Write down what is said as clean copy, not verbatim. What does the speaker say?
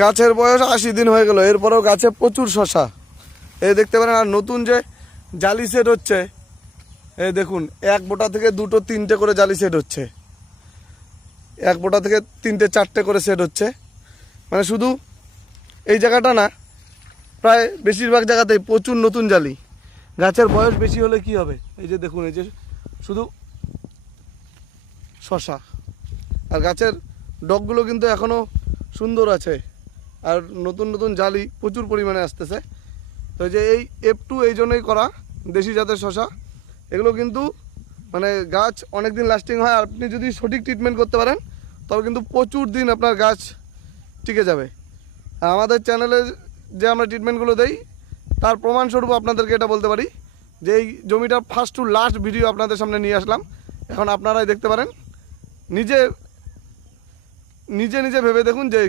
গাছের বয়স 80 দিন হয়ে গেল, এরপরেও গাছে প্রচুর শশা। এই দেখতে পারেন। আর নতুন যে জালি সেট হচ্ছে, এই দেখুন, এক বোটা থেকে 2, 3টে করে জালি সেট হচ্ছে, এক বোটা থেকে 3টে 4টে করে সেট হচ্ছে। মানে শুধু এই জায়গাটা না, প্রায় বেশিরভাগ জায়গাতেই প্রচুর নতুন জালি। গাছের বয়স বেশি হলে কি হবে, এই যে দেখুন, এই যে শুধু শশা। আর গাছের ডগগুলো কিন্তু এখনও সুন্দর আছে, আর নতুন নতুন জালি প্রচুর পরিমাণে আসতেছে। তো যে এই F2 এই জন্যই করা, দেশি জাতের শশা। এগুলো কিন্তু মানে গাছ অনেক দিন লাস্টিং হয়, আর আপনি যদি সঠিক ট্রিটমেন্ট করতে পারেন তবে কিন্তু প্রচুর দিন আপনার গাছ টিকে যাবে। আর আমাদের চ্যানেলে যে আমরা ট্রিটমেন্টগুলো দেই, তার প্রমাণস্বরূপ আপনাদেরকে এটা বলতে পারি যে এই জমিটার ফার্স্ট টু লাস্ট ভিডিও আপনাদের সামনে নিয়ে আসলাম। এখন আপনারাই দেখতে পারেন, নিজে নিজে ভেবে দেখুন যে